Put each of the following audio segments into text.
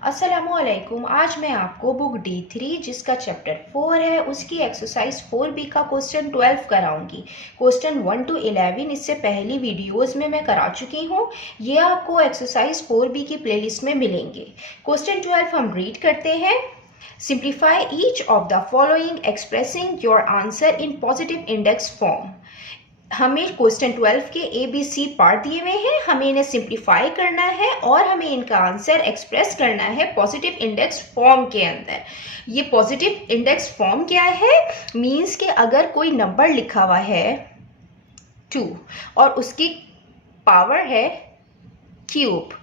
अस्सलामुअलैकुम। आज मैं आपको बुक D3 जिसका चैप्टर 4 है उसकी एक्सरसाइज 4B का क्वेश्चन 12 कराऊंगी। क्वेश्चन 1 to 11 इससे पहली वीडियोस में मैं करा चुकी हूँ। ये आपको एक्सरसाइज 4B की प्लेलिस्ट में मिलेंगे। क्वेश्चन 12 हम रीड करते हैं। Simplify each of the following expressing your answer in positive index form. हमें क्वेश्चन 12 के ABC पार्ट दिए हुए हैं, हमें इन्हें सिंप्लीफाई करना है और हमें इनका आंसर एक्सप्रेस करना है पॉजिटिव इंडेक्स फॉर्म के अंदर। ये पॉजिटिव इंडेक्स फॉर्म क्या है? मींस कि अगर कोई नंबर लिखा हुआ है 2 और उसकी पावर है क्यूब,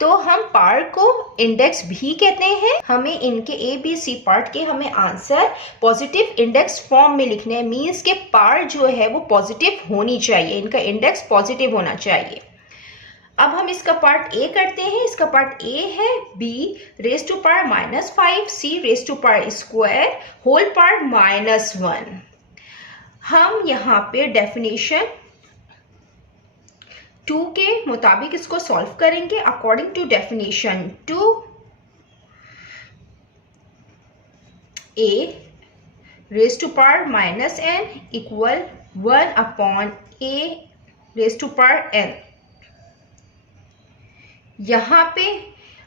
तो हम पार्ट को इंडेक्स भी कहते हैं। हमें इनके ABC पार्ट के हमें आंसर पॉजिटिव इंडेक्स फॉर्म में लिखने हैं। मींस के पार्ट जो है वो पॉजिटिव होनी चाहिए, इनका इंडेक्स पॉजिटिव होना चाहिए। अब हम इसका पार्ट ए करते हैं। इसका पार्ट ए है b raise to power -5 c raise to power square whole power -1। हम यहाँ पे डेफिनेशन 2 के मुताबिक इसको सॉल्व करेंगे। According to definition 2, a raise to power -n equal 1 upon a raise to power n। यहाँ पे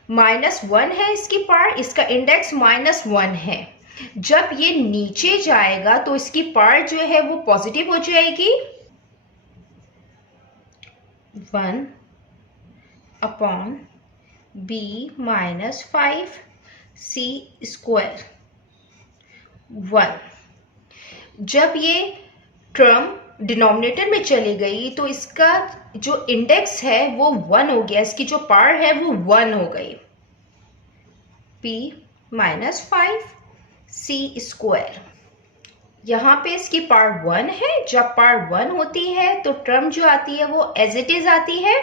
-1 है इसकी पावर, इसका इंडेक्स -1 है। जब ये नीचे जाएगा तो इसकी पावर जो है वो पॉजिटिव हो जाएगी। 1 अपॉन b -5 c स्क्वायर 1। जब ये टर्म डिनोमिनेटर में चली गई तो इसका जो इंडेक्स है वो 1 हो गया, इसकी जो पावर है वो 1 हो गई। p -5 c स्क्वायर, यहाँ पे इसकी पावर 1 है। जब पावर 1 होती है तो टर्म जो आती है वो एज इट इज आती है।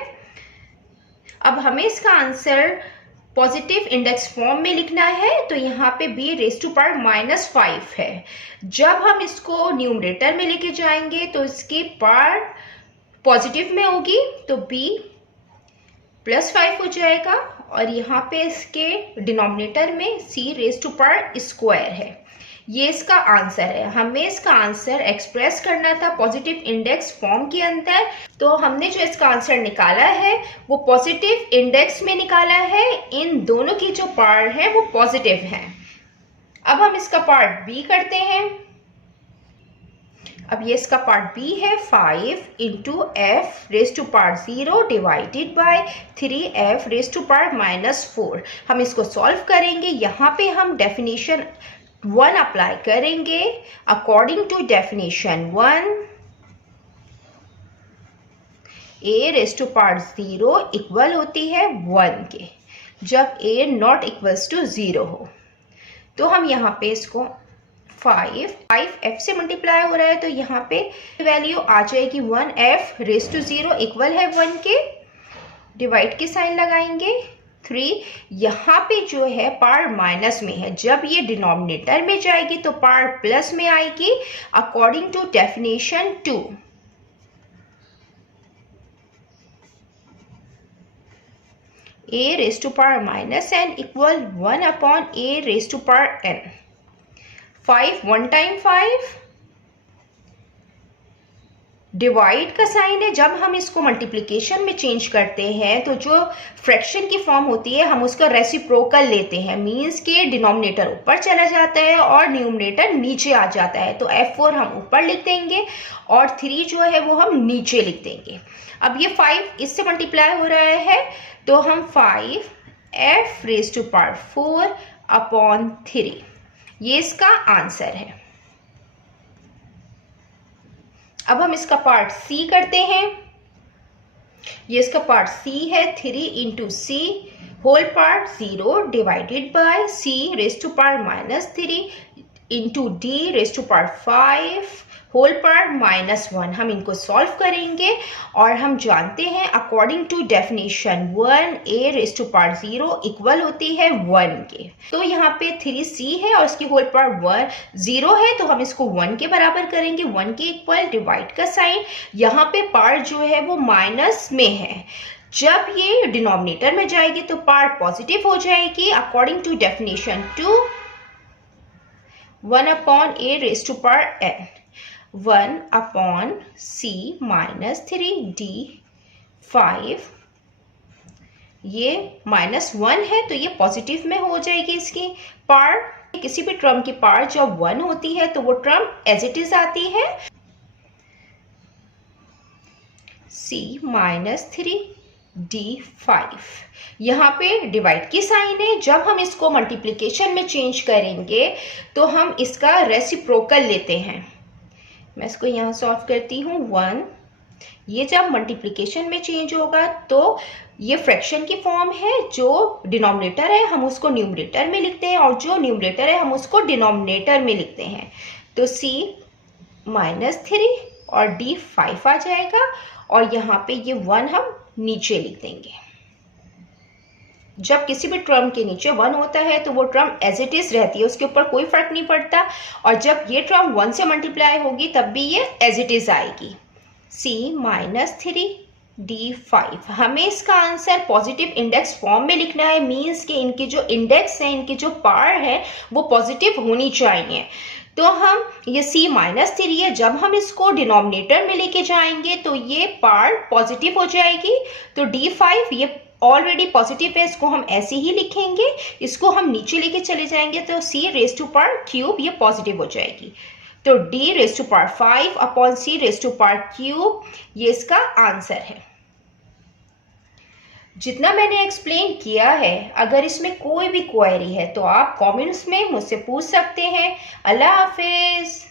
अब हमें इसका आंसर पॉजिटिव इंडेक्स फॉर्म में लिखना है, तो यहाँ पे b रेज टू पावर -5 है। जब हम इसको न्यूमरेटर में लेके जाएंगे तो इसकी पावर पॉजिटिव में होगी, तो b +5 हो जाएगा और यहाँ पे इसके डिनोमिनेटर में c raise to power square है। ये इसका आंसर है। हमें इसका आंसर एक्सप्रेस करना था पॉजिटिव इंडेक्स फॉर्म के अंदर, तो हमने जो इसका आंसर निकाला है वो पॉजिटिव इंडेक्स में निकाला है। इन दोनों की जो पार्ट है वो पॉजिटिव है। अब हम इसका पार्ट बी करते हैं। अब ये इसका पार्ट बी है 5 into f raise to power 0 divided by 3f raise to power -4। हम इसको सॉल्व करेंगे। यहाँ पे हम डेफिनेशन 1 अप्लाई करेंगे। According to definition 1, a raise to power 0 equal होती है 1 के, जब a नॉट इक्वल्स टू 0 हो। तो हम यहाँ पे इसको 5f से मल्टीप्लाई हो रहा है, तो यहाँ पे वैल्यू आ जाएगी 1f रेज टू 0 इक्वल है 1 के। डिवाइड के साइन लगाएंगे। 3 यहाँ पे जो है पावर माइनस में है, जब ये डिनोमिनेटर में जाएगी तो पावर प्लस में आएगी। According to definition 2, a raise to power -n equal 1 upon a raise to power n। 5 1 time 5, divide का साइन है। जब हम इसको मल्टीप्लिकेशन में चेंज करते हैं तो जो फ्रैक्शन की फॉर्म होती है हम उसका रेसिप्रोकल लेते हैं। मींस के डिनोमिनेटर ऊपर चला जाता है और न्यूमरेटर नीचे आ जाता है। तो f4 हम ऊपर लिख देंगे और 3 जो है वो हम नीचे लिख देंगे। अब ये 5 इससे मल्टीप्लाई हो रहा है, तो हम 5f raise to power 4 upon 3, ये इसका आंसर है। अब हम इसका पार्ट सी करते हैं। ये इसका पार्ट सी है 3 into c whole part 0 divided by c raise to power -3 into d raise to power 5 whole power -1। हम इनको सॉल्व करेंगे और हम जानते हैं according to definition 1 a raise to power 0 equal होती है 1 के। तो यहाँ पे 3c है और इसकी होल पावर 0 है, तो हम इसको 1 के बराबर करेंगे। 1 के इक्वल डिवाइड का साइन, यहाँ पे पावर जो है वो माइनस में है, जब ये डिनोमिनेटर में जाएगी तो पार्ट पॉजिटिव हो जाएगी according to definition 2 1 upon a raise to power n 1 upon c minus 3d5 ये -1 है तो ये पॉजिटिव में हो जाएगी इसकी पार्ट। किसी भी टर्म की पार्ट जब 1 होती है तो वो टर्म एज इट इज आती है c माइनस 3d5। यहाँ पे डिवाइड की साइन है, जब हम इसको मल्टीप्लिकेशन में चेंज करेंगे तो हम इसका रेसिप्रोकल लेते हैं। मैं इसको यहाँ सॉल्व करती हूँ 1, ये जब मल्टीप्लिकेशन में चेंज होगा तो ये फ्रैक्शन की फॉर्म है, जो डिनोमिनेटर है हम उसको न्यूमरेटर में लिखते हैं और जो न्यूमरेटर है हम उसको डिनोमिनेटर में लिखते हैं। तो c -3 और d5 आ जाएगा और यहाँ पे ये 1 हम नीचे लिख देंगे। जब किसी भी टर्म के नीचे 1 होता है तो वो टर्म एज इट इज रहती है, उसके ऊपर कोई फर्क नहीं पड़ता, और जब ये टर्म 1 से मल्टीप्लाई होगी तब भी ये एज इट इज आएगी। c -3d5 हमें इसका आंसर पॉजिटिव इंडेक्स फॉर्म में लिखना है, मीन्स कि इनके जो इंडेक्स है, इनकी जो पावर है वो पॉजिटिव होनी चाहिए। तो हम ये c -3 है, जब हम इसको डिनोमिनेटर में लेके जाएंगे तो ये पार्ट पॉजिटिव हो जाएगी। तो d5 ये ऑलरेडी पॉजिटिव है, इसको हम ऐसे ही लिखेंगे, इसको हम नीचे लेके चले जाएंगे तो c raise to power cube ये पॉजिटिव हो जाएगी। तो d raise to power 5 upon c raise to power cube ये इसका आंसर है। जितना मैंने एक्सप्लेन किया है, अगर इसमें कोई भी क्वेरी है तो आप कमेंट्स में मुझसे पूछ सकते हैं। अल्लाह हाफिज।